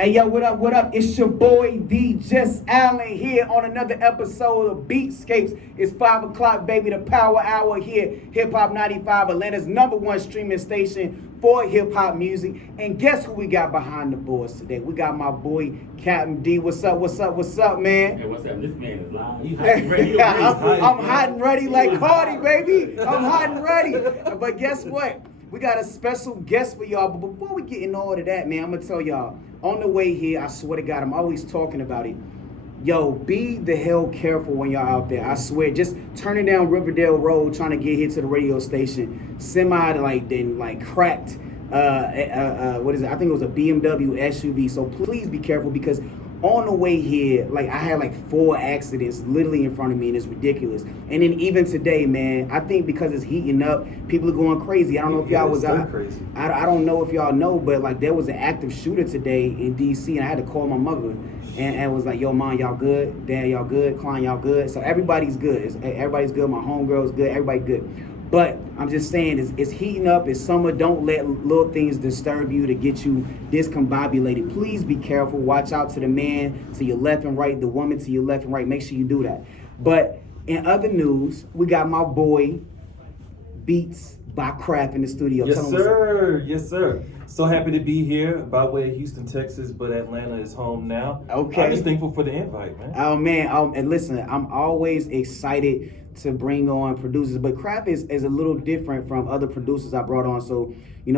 Hey, yo, what up, what up? It's your boy, D. Just Allen, here on another episode of Beatscapes. It's 5 o'clock, baby, the power hour here. Hip Hop 95, Atlanta's #1 streaming station for hip-hop music. And guess who we got behind the boards today? We got my boy, Captain D. What's up, what's up, what's up, man? Hey, what's up? This man is live. You hot and ready? I'm hot and ready like Cardi, baby. I'm hot and ready. But guess what? We got a special guest for y'all. But before we get into all of that, man, I'm going to tell y'all, on the way here, I swear to God, I'm always talking about it. Yo, be the hell careful when y'all out there. I swear, just turning down Riverdale Road, trying to get here to the radio station, cracked. What is it? I think it was a BMW SUV. So please be careful, because on the way here, I had 4 accidents literally in front of me, and it's ridiculous. And then even today, man, I think because it's heating up, people are going crazy. I don't know if y'all was out. I don't know if y'all know, but there was an active shooter today in DC, and I had to call my mother and was like, yo, mom, y'all good? Dad, y'all good? Klein, y'all good? So everybody's good. Everybody's good. My homegirl's good. Everybody good. But I'm just saying, it's heating up. It's summer. Don't let little things disturb you to get you discombobulated. Please be careful. Watch out to the man to your left and right, the woman to your left and right. Make sure you do that. But in other news, we got my boy, Beats by Craft, in the studio. Yes, sir. Yes, sir. So happy to be here by way of Houston, Texas, but Atlanta is home now. Okay. I'm just thankful for the invite, man. Oh, man. And listen, I'm always excited to bring on producers, but Craft is a little different from other producers I brought on. So,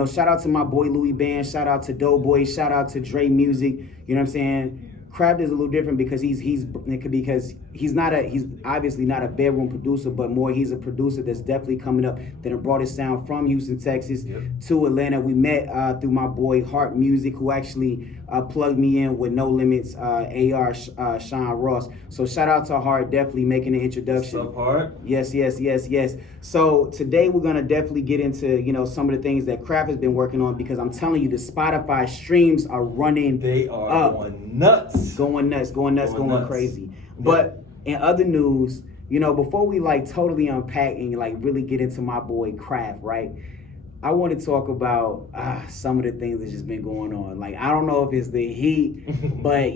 shout out to my boy Louis Band, shout out to Doughboy, shout out to Dre Music. You know what I'm saying? Craft is a little different because he's obviously not a bedroom producer, but more he's a producer that's definitely coming up, that have brought his sound from Houston, Texas to Atlanta. We met through my boy Heart Music, who actually plugged me in with No Limits, AR Sean Ross. So shout out to Heart, definitely making the introduction. What's up, Heart? Yes. So today we're gonna definitely get into some of the things that Craft has been working on, because I'm telling you, the Spotify streams are running. They are going nuts. Going crazy. Yeah. But in other news, before we totally unpack and really get into my boy Craft, right? I want to talk about some of the things that's just been going on. I don't know if it's the heat, but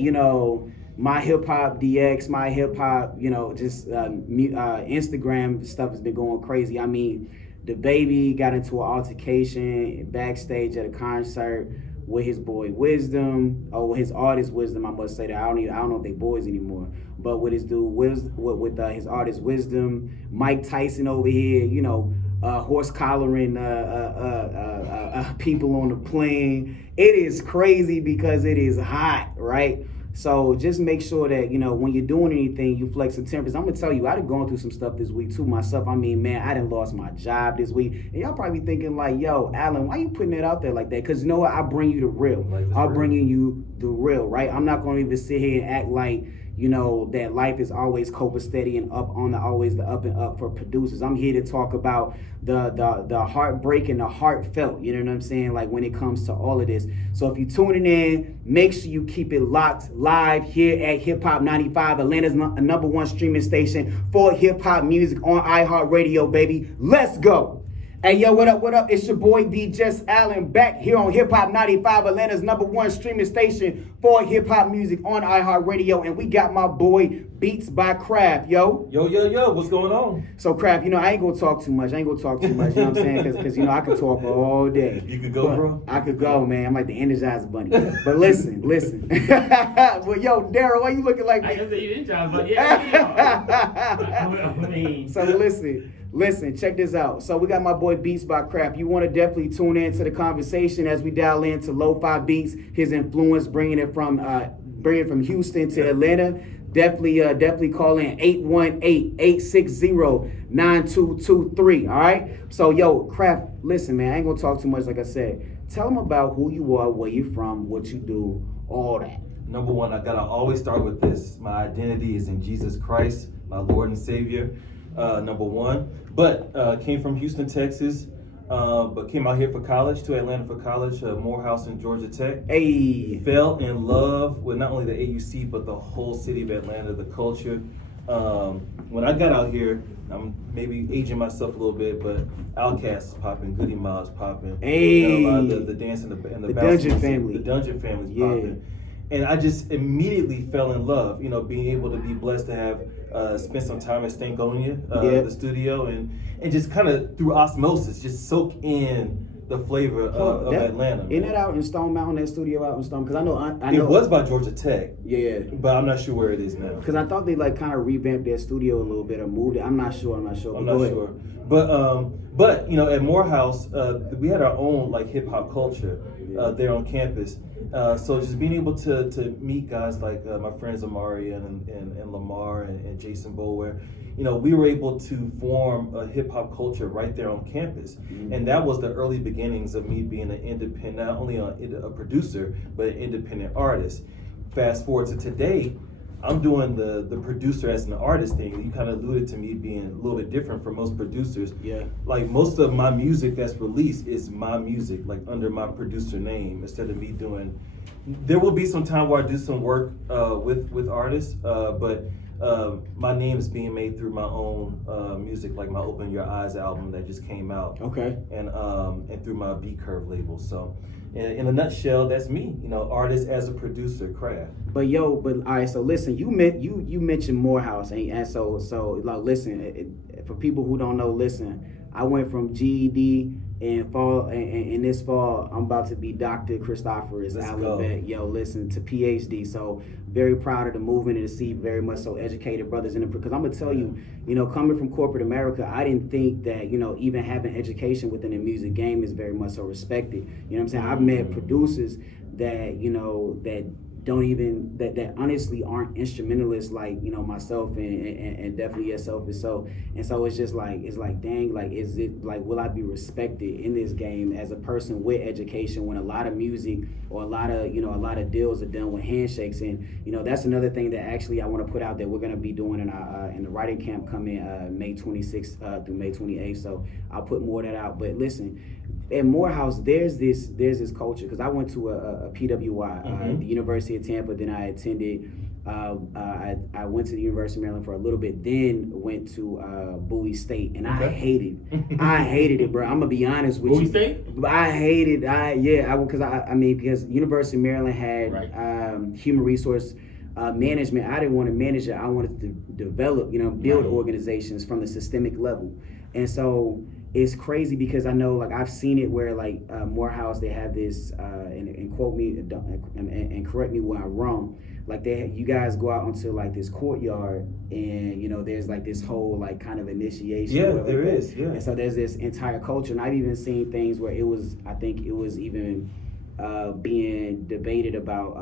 my hip hop DX, my hip hop, Instagram stuff has been going crazy. I mean, the baby got into an altercation backstage at a concert with his boy Wisdom, or with his artist Wisdom, I must say that. I don't know if they boys anymore, but with his dude with his artist Wisdom, Mike Tyson over here, horse collaring people on the plane. It is crazy because it is hot, right? So just make sure that, when you're doing anything, you flex some tempers. I'm going to tell you, I done gone through some stuff this week too myself. I mean, man, I done lost my job this week. And y'all probably thinking yo, Alan, why you putting that out there like that? Because you know what? I bring you the real. I'm bringing you the real, right? I'm not going to even sit here and act like, that life is always copacetic and always the up and up for producers. I'm here to talk about the heartbreak and the heartfelt, you know what I'm saying? When it comes to all of this. So if you're tuning in, make sure you keep it locked live here at Hip Hop 95, Atlanta's #1 streaming station for hip hop music on iHeart Radio, baby. Let's go. Hey, yo, what up? It's your boy, D. Just Allen, back here on Hip Hop 95, Atlanta's #1 streaming station for hip-hop music on iHeartRadio, and we got my boy, Beats by Craft, yo. Yo, what's going on? So, Craft, I ain't gonna talk too much, you know what I'm saying? Because I could talk all day. You could go, bro? I could go, man. I'm like the Energizer Bunny. But listen. Well, yo, Daryl, why you looking like I just said you Energizer, but yeah. So, listen, check this out. So we got my boy Beats by Craft. You want to definitely tune in to the conversation as we dial into lo-fi beats, his influence, bringing it from Houston to Atlanta. Definitely call in 818-860-9223. All right. So yo, Craft, listen, man. I ain't gonna talk too much. Like I said, tell them about who you are, where you from, what you do, all that. Number one, I gotta always start with this. My identity is in Jesus Christ, my Lord and Savior. Number one, but came from Houston, Texas, but came out here for college, to Atlanta for college, Morehouse and Georgia Tech. Hey. Fell in love with not only the AUC, but the whole city of Atlanta, the culture. When I got out here, I'm maybe aging myself a little bit, but Outkast is popping, Goody Miles popping. Hey. The dance and the Dungeon Family. The Dungeon Family's popping. And I just immediately fell in love, you know, being able to be blessed to have spent some time at Stankonia, the studio, and just kind of through osmosis, just soak in the flavor of Atlanta. Isn't that out in Stone Mountain, that studio out in Stone? Because I know it was by Georgia Tech. Yeah. But I'm not sure where it is now. Because I thought they like kind of revamped their studio a little bit or moved it. I'm not sure. I'm not sure. But you know, at Morehouse, we had our own like hip hop culture there on campus. So just being able to meet guys like my friends Amari and Lamar and Jason Bower, you know, we were able to form a hip hop culture right there on campus. Mm-hmm. And that was the early beginnings of me being an independent, not only a producer, but an independent artist. Fast forward to today, I'm doing the producer as an artist thing. You kind of alluded to me being a little bit different from most producers. Yeah. Like most of my music that's released is my music, like under my producer name, instead of me doing. There will be some time where I do some work with artists, but my name is being made through my own music, like my Open Your Eyes album that just came out. Okay. And through my B Curve label. So. In a nutshell, that's me, you know, artist as a producer, craft. But all right, so listen, you mentioned Morehouse, and so like, listen, for people who don't know, listen, I went from GED and this fall I'm about to be Dr. Christopher's Alabama, listen, to PhD. So very proud of the movement and to see very much so educated brothers in it, because I'm gonna tell you, you know, coming from corporate America, I didn't think that, you know, even having education within the music game is very much so respected. You know what I'm saying? I've met producers that, you know, that don't even that honestly aren't instrumentalists like, you know, myself and definitely yourself. So it's just like, it's like, dang, like, is it like, will I be respected in this game as a person with education when a lot of music or a lot of deals are done with handshakes? And you know, that's another thing that actually I want to put out that we're going to be doing in our in the writing camp coming May 26th through May 28th. So I'll put more of that out. But listen, at Morehouse, there's this culture, because I went to a PWI, the University of Tampa. Then I attended. I went to the University of Maryland for a little bit. Then went to Bowie State, and I hated it, bro. I'm gonna be honest with you. Bowie State? I hated. Because University of Maryland had human resource management. I didn't want to manage it. I wanted to develop, you know, build organizations from the systemic level, and so. It's crazy because I know, like, I've seen it where, like, Morehouse, they have this, and quote me, and correct me when I'm wrong, like, you guys go out onto, like, this courtyard, and, you know, there's, like, this whole, like, kind of initiation. Yeah, there is, yeah. And so there's this entire culture, and I've even seen things where I think it was even being debated about,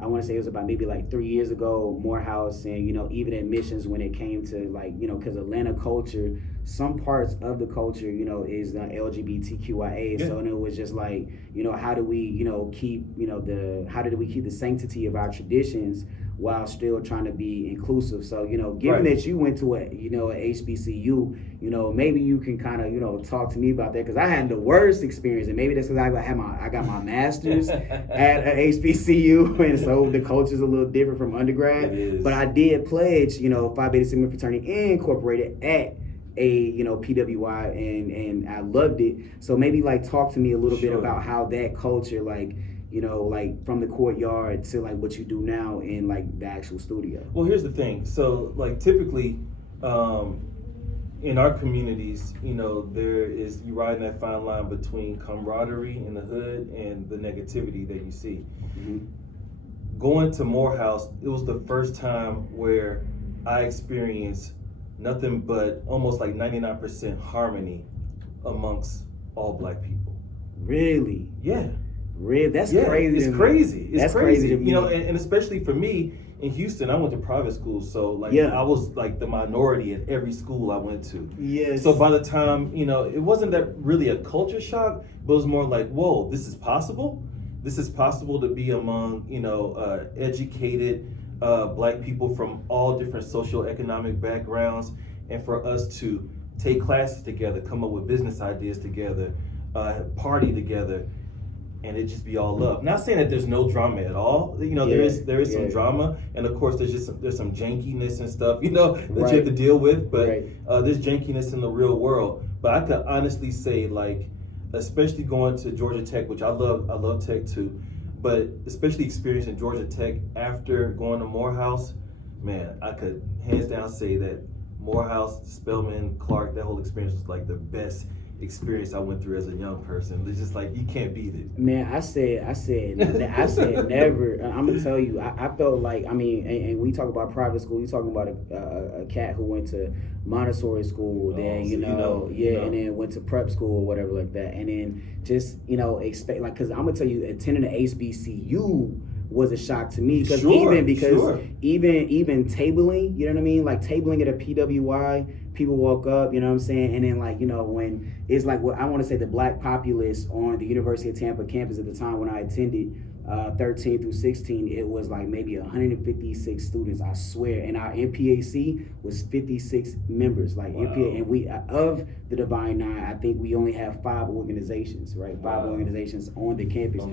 I want to say it was about maybe like 3 years ago, Morehouse, and, you know, even admissions when it came to, like, you know, because Atlanta culture, some parts of the culture, you know, is LGBTQIA. Yeah. So, and it was just like, you know, how do we, you know, keep, you know, how did we keep the sanctity of our traditions while still trying to be inclusive? So, you know, given that you went to a HBCU, you know, maybe you can kind of, you know, talk to me about that, because I had the worst experience, and maybe that's because I got my master's at a HBCU, and so the culture's a little different from undergrad. But I did pledge, you know, Phi Beta Sigma fraternity incorporated at a, you know, PWI, and I loved it. So maybe, like, talk to me a little bit about how that culture, like, you know, like, from the courtyard to, like, what you do now in, like, the actual studio. Well, here's the thing. So, like, typically in our communities, you know, you riding that fine line between camaraderie in the hood and the negativity that you see. Mm-hmm. Going to Morehouse, it was the first time where I experienced nothing but almost like 99% harmony amongst all Black people. Really? Yeah. Really? That's crazy. It's crazy. It's crazy. To me. You know, and especially for me in Houston, I went to private school, so like I was like the minority at every school I went to. Yes. So by the time, you know, it wasn't that really a culture shock, but it was more like, whoa, this is possible. This is possible to be among, you know, educated Black people from all different socioeconomic backgrounds, and for us to take classes together, come up with business ideas together, party together, and it just be all love. Not saying that there's no drama at all. You know, there is some drama, and of course there's some jankiness and stuff, you know, that you have to deal with. But there's jankiness in the real world. But I could honestly say, like, especially going to Georgia Tech, which I love Tech too. but especially experiencing Georgia Tech after going to Morehouse, man, I could hands down say that Morehouse, Spelman, Clark, that whole experience was like the best experience I went through as a young person. It's just like, you can't beat it. Man, I said never. I'm gonna tell you, I felt like, I mean, and we talk about private school. You talking about a cat who went to Montessori school, then and then went to prep school or whatever like that, and then just expect like, because I'm gonna tell you, attending the HBCU was a shock to me because even tabling, you know what I mean, like tabling at a PWI, people walk up, you know what I'm saying, and then like when it's like what I want to say the black populace on the University of Tampa campus at the time when I attended 13 through 16, it was like maybe 156 students, I swear, and our MPAC was 56 members, like wow. MPA, and we of the Divine Nine, I think we only have 5 organizations, right? 5 organizations on the campus.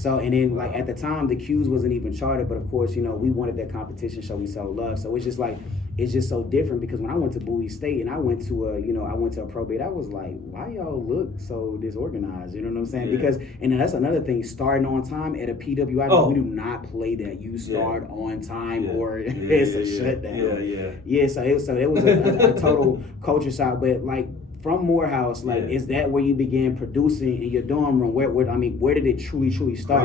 So, and then like at the time, the Qs wasn't even chartered, but of course, we wanted that competition, so we sold love. So it's just like, it's just so different because when I went to Bowie State and I went to a probate, I was like, why y'all look so disorganized? You know what I'm saying? Yeah. Because, and that's another thing, starting on time at a PWI, we do not play that. You start on time or it's a shutdown. So it was a total culture shock. But like from Morehouse, like is that where you began producing in your dorm room? Where did it truly start?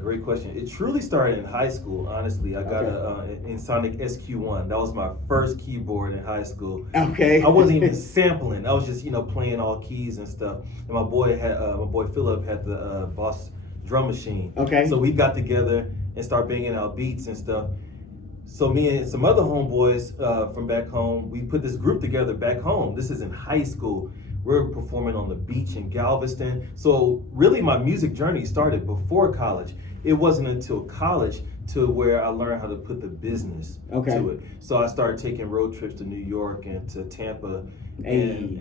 Great question. It truly started in high school, honestly. I got in Sonic SQ1. That was my first keyboard in high school. Okay. I wasn't even sampling. I was just, playing all keys and stuff. And my boy Philip had the Boss drum machine. Okay. So we got together and started banging out beats and stuff. So me and some other homeboys from back home, we put this group together back home. This is in high school. We're performing on the beach in Galveston. So really my music journey started before college. It wasn't until college to where I learned how to put the business to it. So I started taking road trips to New York and to Tampa and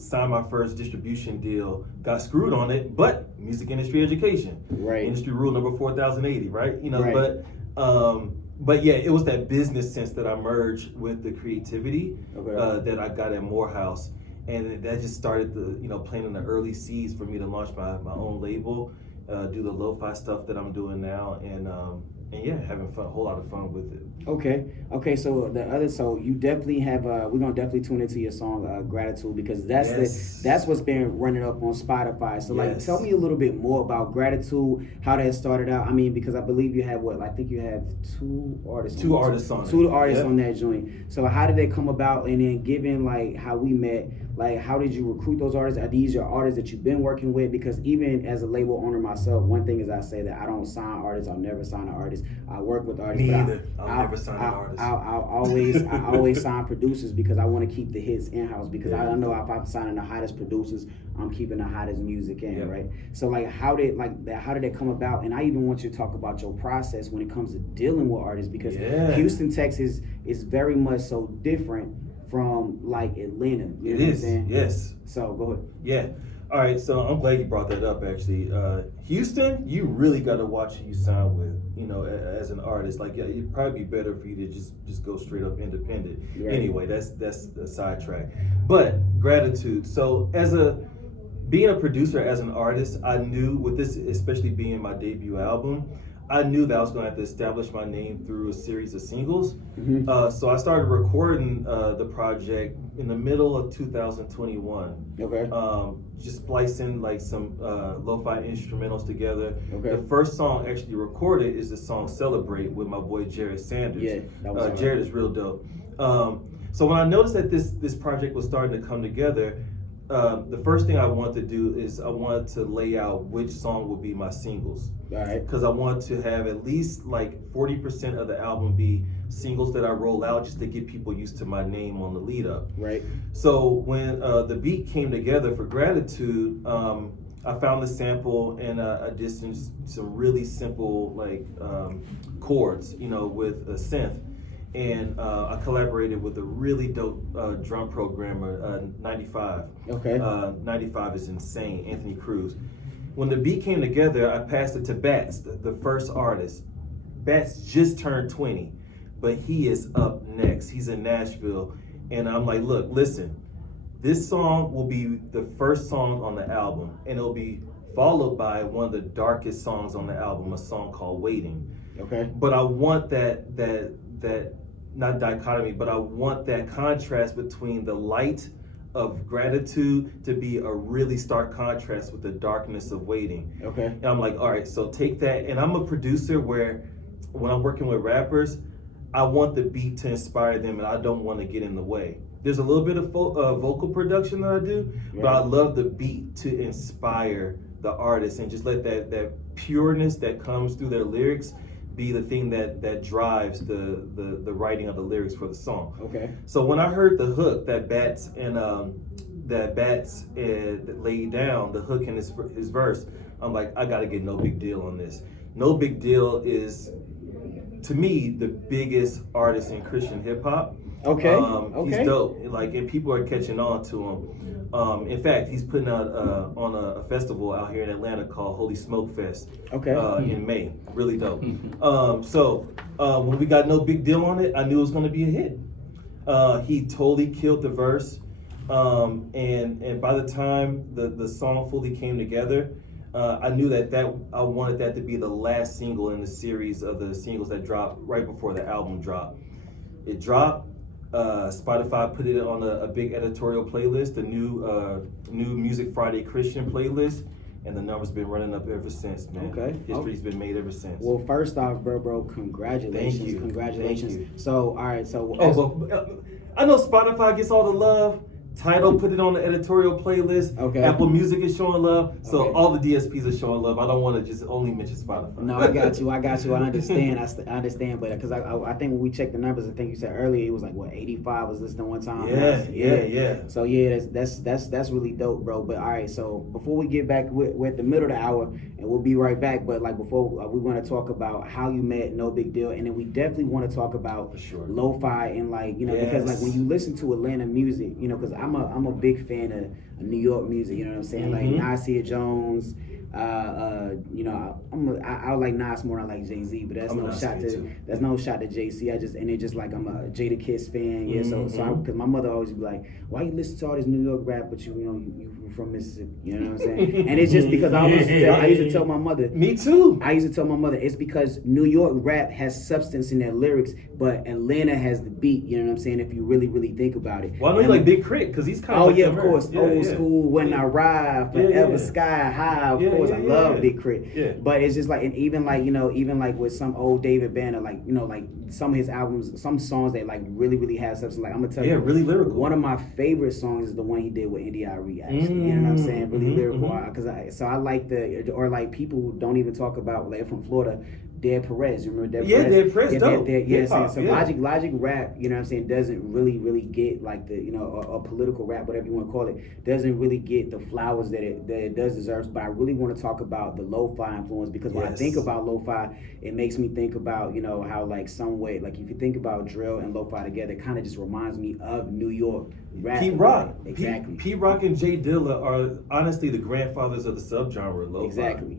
signed my first distribution deal. Got screwed on it, but music industry education. Right. Industry rule number 4080, right? But yeah, it was that business sense that I merged with the creativity that I got at Morehouse. And that just started planting the early seeds for me to launch my own label, do the lo-fi stuff that I'm doing now, and having fun, a whole lot of fun with it. Okay. So you definitely have. We're gonna definitely tune into your song "Gratitude" because that's what's been running up on Spotify. So like, tell me a little bit more about "Gratitude," how that started out. I mean, because I believe you have I think you have 2 artists. Two artists on that joint. So how did that come about? And then given like how we met, like how did you recruit those artists? Are these your artists that you've been working with? Because even as a label owner myself, one thing is I say that I don't sign artists. I'll never sign an artist. I work with artists. Me either. I'll never sign an artist. I always sign producers because I want to keep the hits in house. Because I know if I'm signing the hottest producers, I'm keeping the hottest music in, right? So like, how did that come about? And I even want you to talk about your process when it comes to dealing with artists because Houston, Texas is very much so different from like Atlanta. You know what I'm saying? Yes. So go ahead. Yeah. All right, so I'm glad you brought that up. Actually, Houston, you really got to watch who you sign with. As an artist, like it'd probably be better for you to just go straight up independent. Right. Anyway, that's a sidetrack. But Gratitude. So being a producer as an artist, I knew with this, especially being my debut album, I knew that I was going to have to establish my name through a series of singles. Mm-hmm. So I started recording the project in the middle of 2021. Okay. Just splicing like some lo-fi instrumentals together. Okay. The first song actually recorded is the song "Celebrate" with my boy Jared Sanders. Yeah, that was Jared is real dope. So when I noticed that this project was starting to come together, the first thing I wanted to do is I wanted to lay out which song would be my singles. All right. Because I want to have at least like 40% of the album be singles that I roll out just to get people used to my name on the lead up. Right. So when the beat came together for Gratitude, I found the sample and I did some really simple like chords, with a synth. And I collaborated with a really dope drum programmer, 95. Okay. 95 is insane, Anthony Cruz. When the beat came together, I passed it to Bats, the first artist. Bats just turned 20, but he is up next. He's in Nashville. And I'm like, look, listen, this song will be the first song on the album, and it'll be followed by one of the darkest songs on the album, a song called Waiting. Okay. But I want that not dichotomy, but I want that contrast between the light of gratitude to be a really stark contrast with the darkness of waiting. Okay. And I'm like, all right, so take that. And I'm a producer where when I'm working with rappers, I want the beat to inspire them and I don't want to get in the way. There's a little bit of vocal production that I do, but I love the beat to inspire the artist and just let that pureness that comes through their lyrics be the thing that drives the writing of the lyrics for the song. Okay. So when I heard the hook that Bats laid down, the hook in his verse, I'm like, I gotta get No Big Deal on this. No Big Deal is, to me, the biggest artist in Christian hip hop. Okay. He's dope. Like, and people are catching on to him. In fact, he's putting out on a festival out here in Atlanta called Holy Smoke Fest. Okay. In May. Really dope. So when we got No Big Deal on it, I knew it was going to be a hit. He totally killed the verse. And by the time the song fully came together, I knew that I wanted that to be the last single in the series of the singles that dropped right before the album dropped. It dropped. Spotify put it on a big editorial playlist, the new Music Friday Christian playlist, and the numbers been running up ever since, man. Okay. History's been made ever since. Well, first off, bro, congratulations. Thank you. Congratulations. Thank you. So, all right, so I know Spotify gets all the love. Tidal put it on the editorial playlist. Okay. Apple Music is showing love. So Okay. all the DSPs are showing love. I don't want to just only mention Spotify. No, I got you. I understand. I understand, but because I think when we checked the numbers, I think you said earlier it was like what 85 was listening one time. Yeah. So yeah, that's really dope, bro. But all right, so before we get back, we're at the middle of the hour, and we'll be right back. But like before, we want to talk about how you met No Big Deal, and then we definitely want to talk about For sure. lo-fi and like because like when you listen to Atlanta music, because I'm a big fan of New York music. You know what I'm saying? Mm-hmm. Like Nasir Jones. I like Nas more than I like Jay-Z, but that's no shot to Jay-Z. I'm a Jada Kiss fan, yeah. So because my mother always be like, why you listen to all this New York rap, but you from Mississippi, you know what I'm saying? And it's just because I used to tell my mother. Me too. I used to tell my mother it's because New York rap has substance in their lyrics, but Atlanta has the beat. You know what I'm saying? If you really, really think about it. Well, I know you like Big Crit because he's kind of. Oh like yeah, of course. Old yeah. school. When I ride, forever sky high. Of course, I love Big Crit. Yeah. But it's just like, and even like with some old David Banner, like like some of his albums, some songs that like really, really have substance. Like I'm gonna tell you, really lyrical. One of my favorite songs is the one he did with N.D.I.R.E. Actually, you know what I'm saying? Really lyrical. Because I like or like people who don't even talk about like from Florida. Dead Perez, you remember Dead Perez? Yeah, Dead Perez, dope. So Logic rap, you know what I'm saying, doesn't really get like the, a political rap, whatever you want to call it, doesn't really get the flowers that it does deserve. But I really want to talk about the lo-fi influence, because when I think about lo-fi, it makes me think about, how like some way, like if you think about drill and lo-fi together, it kind of just reminds me of New York rap. P-Rock. Exactly. P-Rock and J Dilla are honestly the grandfathers of the subgenre lo-fi. Exactly.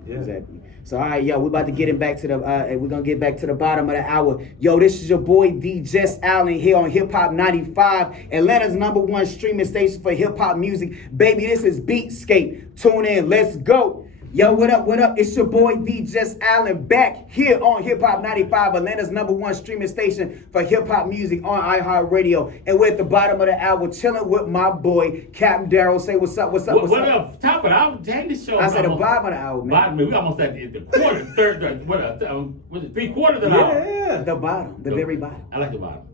So all right, yo, we're about to get back to we're gonna get back to the bottom of the hour. Yo, this is your boy D. Jess Allen here on HipHop95, Atlanta's #1 streaming station for hip hop music. Baby, this is Beatscape. Tune in, let's go. Yo, what up? It's your boy D. Jess Allen back here on HipHop95, Atlanta's #1 streaming station for hip hop music on iHeart Radio. And we're at the bottom of the hour chilling with my boy Captain Daryl. Say what's up? What up? Top of the hour, take the show. I said the bottom of the hour, man. Bottom, we almost at the quarter, third, was it 3/4 of the hour? Yeah. The bottom, the very bottom. I like the bottom.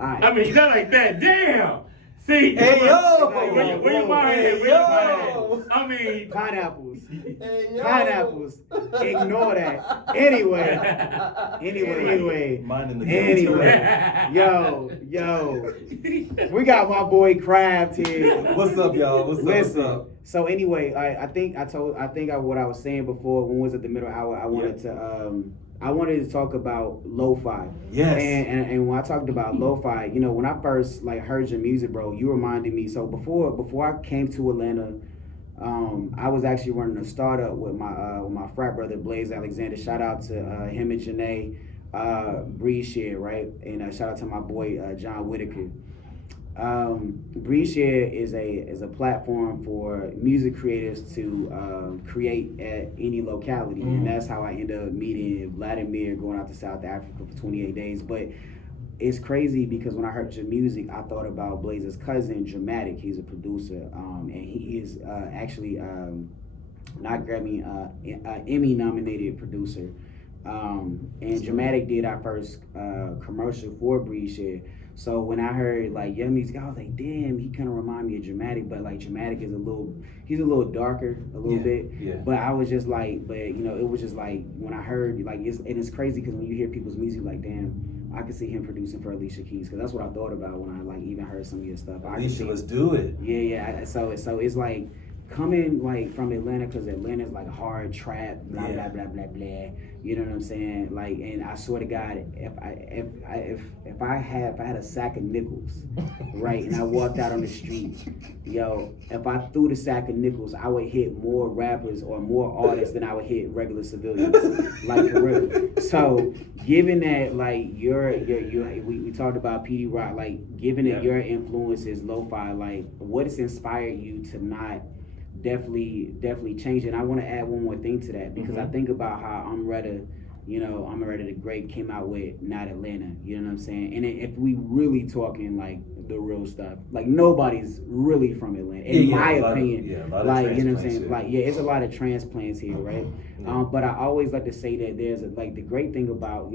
All right. I mean, you not like that. Damn. See, Hey, yo. where your mind at? Where your mind at? I mean, Pineapples. Hey, yo. Pineapples. Ignore that. Anyway. Mine in the Anyway. Yo. We got my boy Craft here. What's up, y'all? What's up? So anyway, what I was saying before, when we was at the middle hour, I wanted to talk about lo-fi. Yes. And when I talked about lo-fi, when I first like heard your music, bro, you reminded me. So before I came to Atlanta, I was actually running a startup with my frat brother Blaze Alexander. Shout out to him and Janae Breeze Share, right? And shout out to my boy John Whitaker. Breedshare is a platform for music creators to create at any locality, and that's how I ended up meeting Vladimir, going out to South Africa for 28 days. But it's crazy because when I heard your music, I thought about Blaze's cousin, Dramatic. He's a producer, and he is actually not Grammy, Emmy nominated producer. And Dramatic did our first commercial for Breedshare. So when I heard like your music, I was like, damn, he kind of remind me of Dramatic, but like Dramatic is he's a little darker, a little bit. Yeah. But I was just like, it was just like when I heard like it's crazy because when you hear people's music, like damn, I could see him producing for Alicia Keys because that's what I thought about when I like even heard some of your stuff. Alicia, let's do it. Yeah. So it's like coming like from Atlanta because Atlanta is like hard trap, blah blah blah blah blah. You know what I'm saying? Like, and I swear to God, if I had a sack of nickels, right, and I walked out on the street, yo, if I threw the sack of nickels, I would hit more rappers or more artists than I would hit regular civilians, like for real. So, given that, like we talked about PD Rock, like given that your influence is lo-fi, like what has inspired you to not definitely change it? And I want to add one more thing to that because I think about how I'm Ready the Great came out with Not Atlanta, you know what I'm saying? And if we really talking like the real stuff, like nobody's really from Atlanta, in my opinion. Like, you know what I'm saying? Like, it's a lot of transplants here, right? But I always like to say that there's like the great thing about,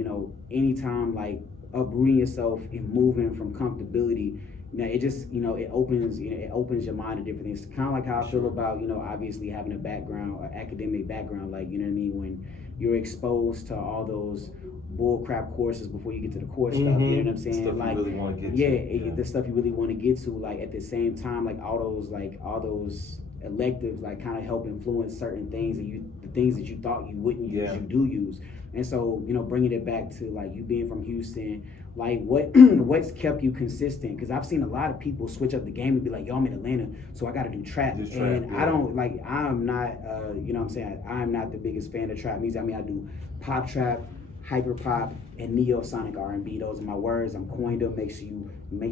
anytime like uprooting yourself and moving from comfortability, now it just, it opens your mind to different things. Kind of like how I feel about, obviously having a background, an academic background, like, you know what I mean? When you're exposed to all those bull crap courses before you get to the core stuff, you know what I'm saying? Stuff like, you really want to get to. The stuff you really want to get to, like at the same time, like all those electives, like kind of help influence certain things the things that you thought you wouldn't use, you do use. And so, bringing it back to like you being from Houston, like what's kept you consistent? Because I've seen a lot of people switch up the game and be like, yo, I'm in Atlanta, so I got to do trap. I don't like, I'm not, you know what I'm saying? I'm not the biggest fan of trap music. I mean, I do pop trap, hyper pop, and neo-sonic R&B. Those are my words. I'm coined them. Make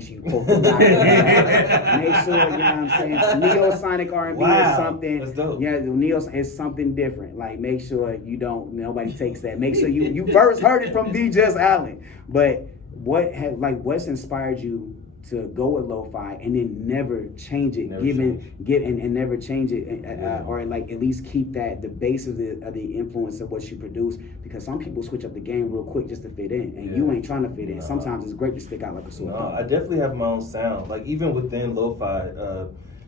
sure you quote them out. Make sure, you know what I'm saying? So neo-sonic R&B is something. That's dope. Yeah, the neo is something different. Like, make sure nobody takes that. Make sure you first heard it from DJ Allen. But what's inspired you to go with lo-fi and then never change it, never change it, or like at least keep the base of the influence of what you produce, because some people switch up the game real quick just to fit in, and you ain't trying to fit in. Sometimes it's great to stick out like a sore thumb. I definitely have my own sound. Like even within lo-fi,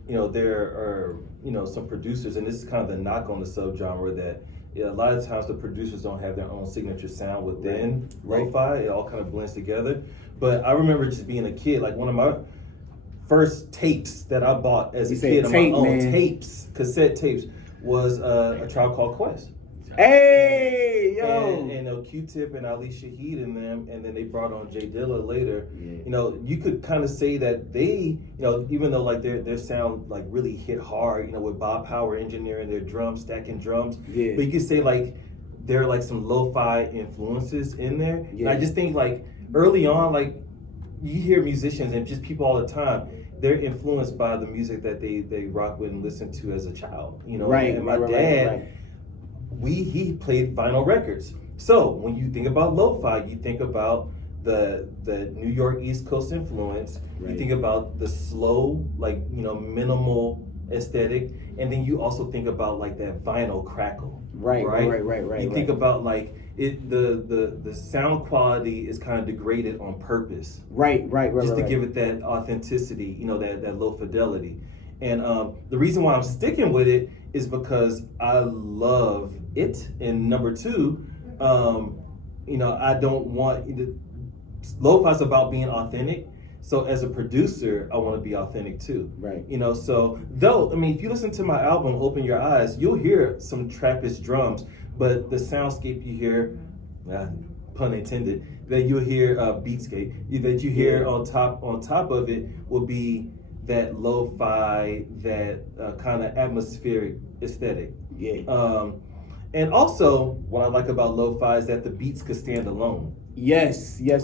there are some producers, and this is kind of the knock on the subgenre that. Yeah, a lot of times the producers don't have their own signature sound within lo-fi. It all kind of blends together. But I remember just being a kid, like one of my first tapes that I bought as a kid on my own, cassette tapes, was A Tribe Called Quest. Hey, yo! And Q-Tip and Ali Shaheed in them, and then they brought on Jay Dilla later. Yeah. You could kind of say that they, even though like their sound like really hit hard, with Bob Power engineering their drums, stacking drums. Yeah. But you could say like there are like some lo-fi influences in there. Yeah. And I just think like early on, like you hear musicians and just people all the time, they're influenced by the music that they rock with and listen to as a child. And my dad. He played vinyl records. So when you think about lo-fi, you think about the New York East Coast influence. Right. You think about the slow, like minimal aesthetic, and then you also think about like that vinyl crackle. Right. You think about like the sound quality is kind of degraded on purpose. Right. Just to give it that authenticity, that low fidelity. And the reason why I'm sticking with it is because I love it. And number two, I don't want lo-fi's about being authentic. So as a producer, I want to be authentic too. Right. So though, if you listen to my album, Open Your Eyes, you'll hear some Trappist drums, but the soundscape you hear, pun intended, that you'll hear Beatscape, that you hear on top of it will be that lo-fi, that kind of atmospheric aesthetic. Yeah. And also, what I like about lo-fi is that the beats could stand alone. Yes. You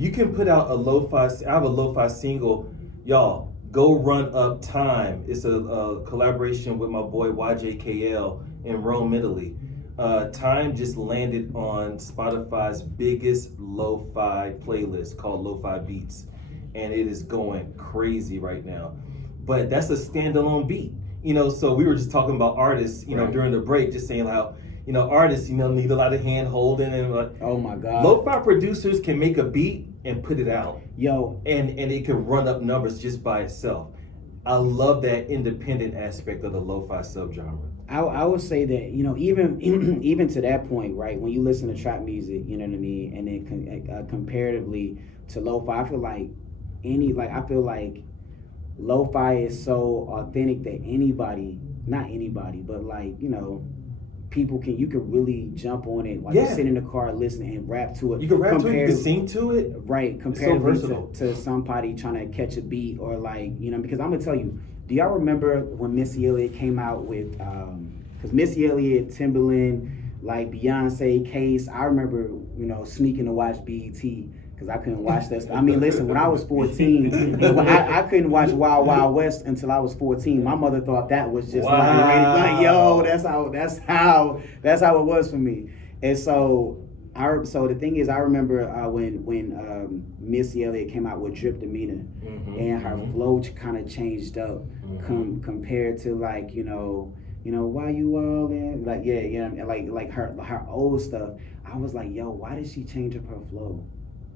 you can put out a lo-fi. I have a lo-fi single, y'all. Go Run Up Time. It's a collaboration with my boy YJKL in Rome, Italy. Time just landed on Spotify's biggest lo-fi playlist called Lo-Fi Beats, and it is going crazy right now. But that's a standalone beat, you know. So we were just talking about artists, you know, during the break, just saying how, you know, artists, you know, need a lot of hand holding and like. Oh my God. Lo-fi producers can make a beat and put it out, yo, and it can run up numbers just by itself. I love that independent aspect of the lo-fi subgenre. I would say that, you know, even to that point, right? When you listen to trap music, you know what I mean, and then comparatively to lo-fi, I feel like lo-fi is so authentic that not anybody, but like, you know, you could really jump on it while you sit in the car listening and rap to it. You can rap to it, you can sing to it. Right, comparatively to somebody trying to catch a beat or like, you know, because I'm gonna tell you, do y'all remember when Missy Elliott came out with, because Missy Elliott, Timbaland, like Beyonce, Case, I remember, you know, sneaking to watch BET because I couldn't watch that stuff. I mean, listen, when I was 14, I couldn't watch Wild Wild West until I was 14. My mother thought that was just like, yo, that's how it was for me. And so the thing is, I remember when Missy Elliott came out with Drip Demeanor, and her flow kind of changed up compared to like, you know, why you all in, like, like her old stuff. I was like, yo, why did she change up her flow?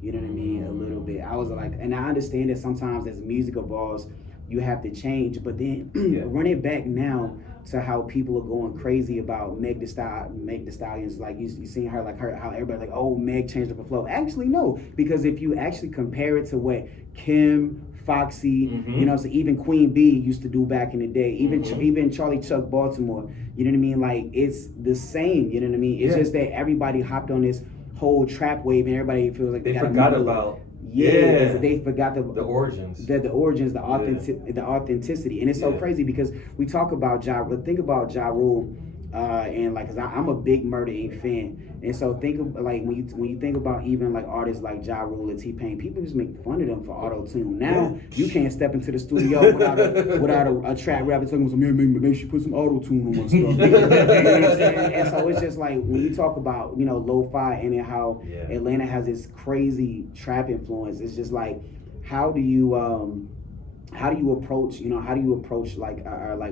You know what I mean? A little bit. I was like, and I understand that sometimes as music evolves, you have to change, but then run it back now to how people are going crazy about Meg Thee Stallions. Like you seen her, like how everybody like, oh, Meg changed up her flow. Actually, no, because if you actually compare it to what Kim, Foxy, you know, so even Queen B used to do back in the day, even Charlie Chuck Baltimore, you know what I mean? Like it's the same, you know what I mean? It's just that everybody hopped on this whole trap wave and everybody feels like they forgot about they forgot the origins, the authenticity, and it's so crazy because we talk about think about Ja Rule, and like, cause I'm a big Murder Inc. fan, and so think of like when you think about even like artists like Ja Rule and T-Pain, people just make fun of them for auto-tune. Now you can't step into the studio without a trap rapper talking about, man, make sure you put some auto-tune on my stuff. You know what I'm saying? And so it's just like when you talk about, you know, lo-fi and then how Atlanta has this crazy trap influence, it's just like, how do you approach like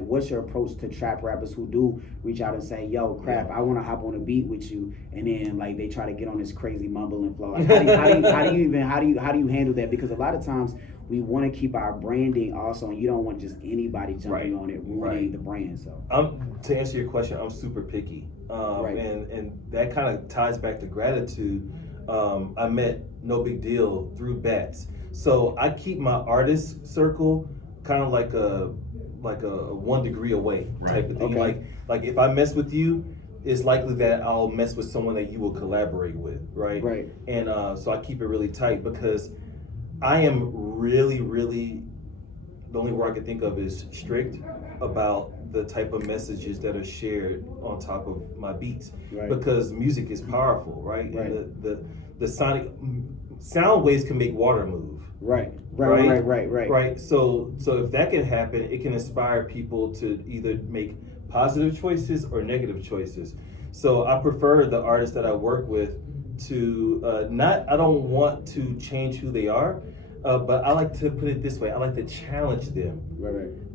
what's your approach to trap rappers who do reach out and say, yo, crap, I want to hop on a beat with you, and then like they try to get on this crazy mumbling flow? Like, how do you handle that? Because a lot of times we want to keep our branding also, and you don't want just anybody jumping on it, ruining the brand. So to answer your question, I'm super picky, and that kind of ties back to gratitude. I met No Big Deal through Bats. So I keep my artist circle kind of like a 1 degree away type of thing. Okay. Like if I mess with you, it's likely that I'll mess with someone that you will collaborate with, right? Right. And so I keep it really tight because I am really, really, the only word I can think of is strict about the type of messages that are shared on top of my beats, because music is powerful, right? And the sonic sound waves can make water move. Right. So if that can happen, it can inspire people to either make positive choices or negative choices. So I prefer the artists that I work with to I don't want to change who they are, but I like to put it this way. I like to challenge them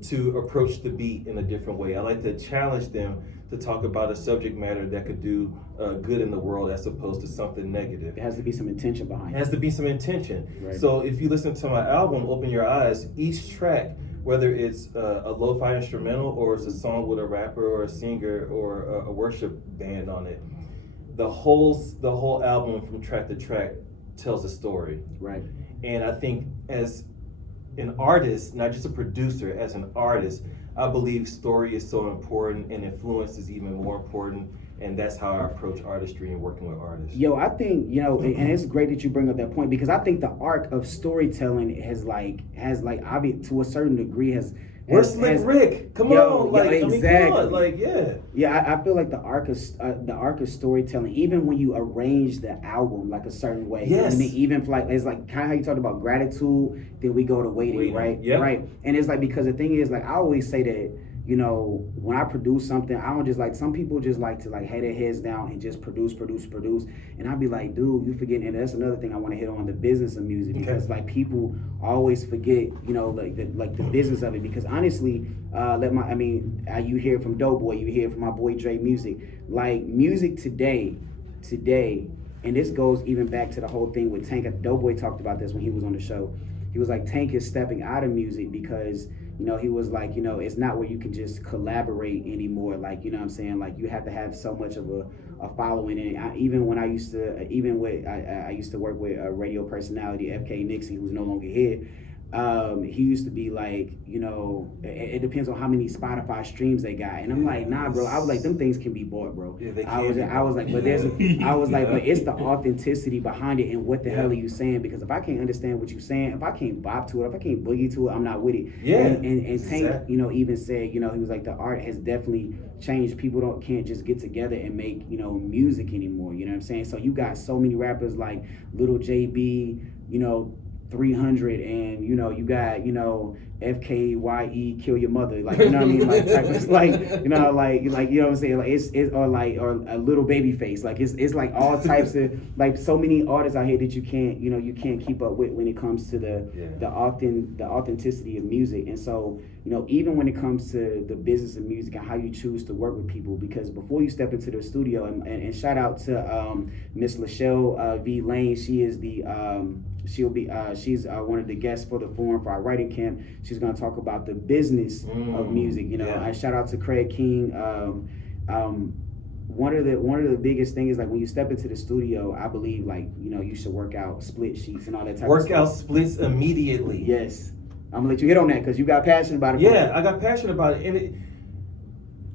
to approach the beat in a different way. I like to challenge them to talk about a subject matter that could do good in the world as opposed to something negative. There has to be some intention behind it. It has to be some intention. So if you listen to my album, Open Your Eyes, each track, whether it's a lo-fi instrumental or it's a song with a rapper or a singer or a worship band on it, the whole album from track to track tells a story. Right. And I think as an artist, not just a producer, as an artist, I believe story is so important and influence is even more important, and that's how I approach artistry and working with artists. Yo, I think, you know, and it's great that you bring up that point, because I think the arc of storytelling has like to a certain degree has Where's Slick Rick? Come on, like exactly. I mean, come on, like Yeah, I feel like the arc of storytelling, even when you arrange the album like a certain way. Yes. And even like it's like kind of how you talked about gratitude, then we go to waiting, right? Yep. Right. And it's like because the thing is like I always say that, you know, when I produce something, I don't just like, some people just like to like have their heads down and just produce. And I'd be like, dude, you forgetting, and that's another thing I want to hit on, the business of music, because like people always forget, you know, like the business of it, because honestly, you hear it from Doughboy, you hear it from my boy Dre Music, like music today, and this goes even back to the whole thing with Tank. Doughboy talked about this when he was on the show. He was like, Tank is stepping out of music because, you know, he was like, you know, it's not where you can just collaborate anymore. Like, you know what I'm saying? Like, you have to have so much of a following. And I used to work with a radio personality, FK Nixie, who's no longer here. He used to be like, you know, it depends on how many Spotify streams they got. And I'm like, nah, bro. I was like, them things can be bought, bro. Yeah, they can. I was like, but but it's the authenticity behind it and what the hell are you saying? Because if I can't understand what you're saying, if I can't bop to it, if I can't boogie to it, I'm not with it. Yeah. And Tank, you know, even said, you know, he was like, the art has definitely changed. People can't just get together and make, you know, music anymore. You know what I'm saying? So you got so many rappers like Little JB, you know, 300, and you know, you got, you know, FKYE kill your mother, like, you know what I mean, like type of, like, you know, like you know what I'm saying, like it's or a little baby face, like it's like all types of, like, so many artists out here that you can't keep up with when it comes to the authenticity of music. And so, you know, even when it comes to the business of music and how you choose to work with people, because before you step into the studio, and shout out to Miss Lachelle V Lane, she is the she's one of the guests for the forum for our writing camp. She's going to talk about the business of music. You know, I shout out to Craig King. One of the biggest things is like when you step into the studio, I believe, like, you know, you should work out split sheets and all that type of stuff. Work out splits immediately. Yes, I'm gonna let you hit on that because you got passionate about it. Yeah, I got passionate about it, and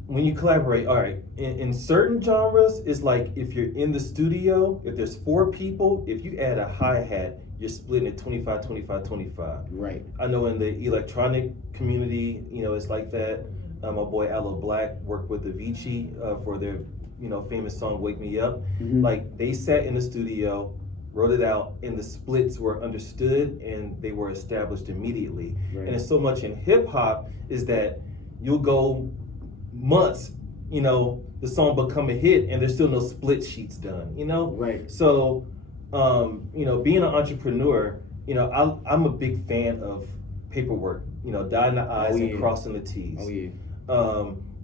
when you collaborate, all right, in certain genres, it's like if you're in the studio, if there's 4 people, if you add a hi-hat, you're splitting it 25, 25, 25. Right. I know in the electronic community, you know, it's like that. My boy Aloe Black worked with Avicii for their, you know, famous song "Wake Me Up." Mm-hmm. Like, they sat in the studio, wrote it out, and the splits were understood and they were established immediately. Right. And it's so much in hip hop is that you'll go months, you know, the song become a hit and there's still no split sheets done, you know? Right. So, you know, being an entrepreneur, you know, I'm a big fan of paperwork, you know, dotting the I's and crossing the T's. Oh, yeah.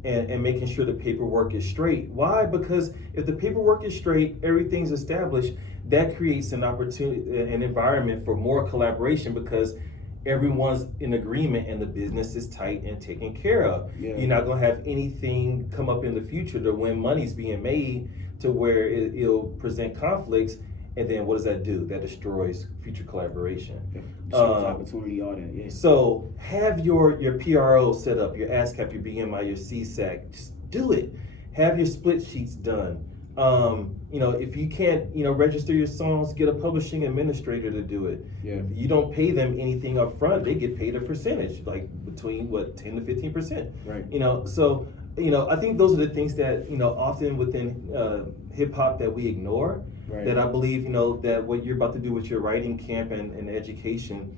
And making sure the paperwork is straight. Why? Because if the paperwork is straight, everything's established, that creates an opportunity, an environment for more collaboration, because everyone's in agreement and the business is tight and taken care of. Yeah. You're not gonna have anything come up in the future to when money's being made to where it'll present conflicts. And then what does that do? That destroys future collaboration. Opportunity, all that, yeah. So have your PRO set up, your ASCAP, your BMI, your CSAC. Just do it. Have your split sheets done. You know, if you can't, you know, register your songs, get a publishing administrator to do it. Yeah. You don't pay them anything up front. They get paid a percentage, like between 10 to 15%. Right. You know, so, you know, I think those are the things that, you know, often within hip hop that we ignore. Right. That I believe, you know, that what you're about to do with your writing camp and education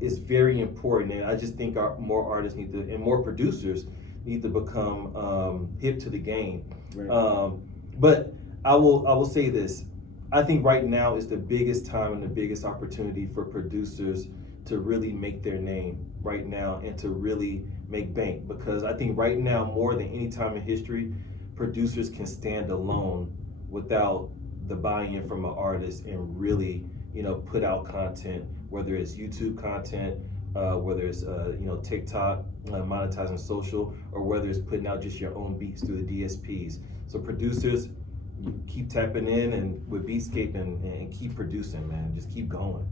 is very important. And I just think more artists need to, and more producers need to become hip to the game. Right. But I will say this. I think right now is the biggest time and the biggest opportunity for producers to really make their name right now and to really make bank. Because I think right now, more than any time in history, producers can stand alone without the buy-in from an artist and really, you know, put out content, whether it's YouTube content, whether it's you know, TikTok, monetizing social, or whether it's putting out just your own beats through the DSPs. So producers, you keep tapping in and with Beatscape and keep producing, man. Just keep going.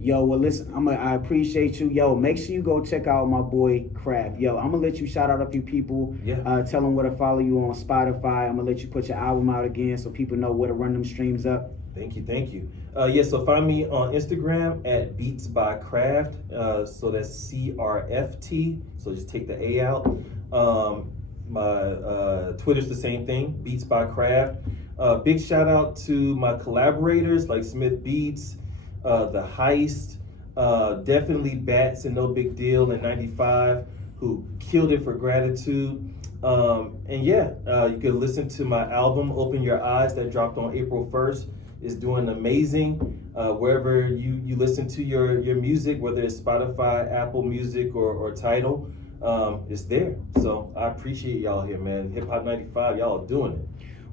Yo, well, listen, I appreciate you. Yo, make sure you go check out my boy Craft. Yo, I'm gonna let you shout out a few people. Yeah. Tell them where to follow you on Spotify. I'm gonna let you put your album out again so people know where to run them streams up. Thank you. So find me on Instagram at Beats by Craft. So that's CRFT. So just take the A out. My Twitter's the same thing, Beats by Craft. Big shout out to my collaborators like Smith Beats, The Heist, definitely Bats and No Big Deal in '95, who killed it for Gratitude. You can listen to my album Open Your Eyes that dropped on April 1st. It's doing amazing. Wherever you listen to your music, whether it's Spotify, Apple Music, or Tidal, it's there. So I appreciate y'all here, man. Hip Hop 95, y'all are doing it.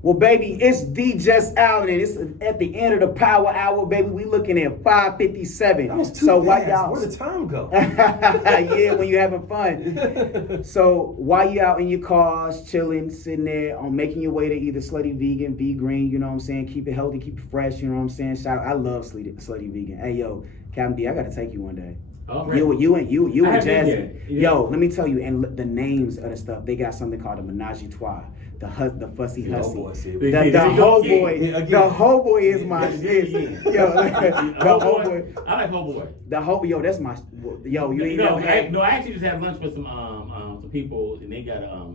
Well, baby, it's D-Just Allen, and it's at the end of the power hour, baby. We looking at 5:57. That was too fast. Where'd the time go? Yeah, when you're having fun. So while you out in your cars, chilling, sitting there, making your way to either Slutty Vegan, V Green, you know what I'm saying? Keep it healthy, keep it fresh, you know what I'm saying? I love Slutty Vegan. Hey, yo, Captain D, I gotta take you one day. Right. You and Jazzy. Yeah. Yo, let me tell you, and the names of the stuff, they got something called a menage a trois. The fussy hussy. The whole boy is my shit. Yo, the whole boy. I like whole boy. The whole, yo, that's my, yo, you ain't never had. No, I actually just had lunch with some people, and they got a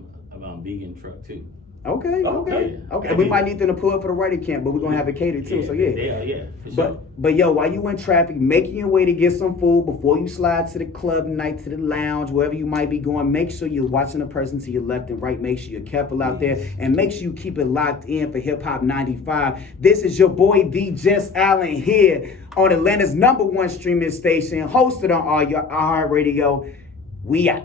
vegan truck too. Okay. Yeah. We might need them to pull up for the writing camp, but we're gonna have it catered too. So yeah, for sure. But yo, while you in traffic, making your way to get some food before you slide to the club tonight, to the lounge, wherever you might be going, make sure you're watching the person to your left and right. Make sure you're careful out there, and make sure you keep it locked in for Hip Hop 95. This is your boy D-Just Allen here on Atlanta's #1 streaming station, hosted on all your iHeart Radio. We out.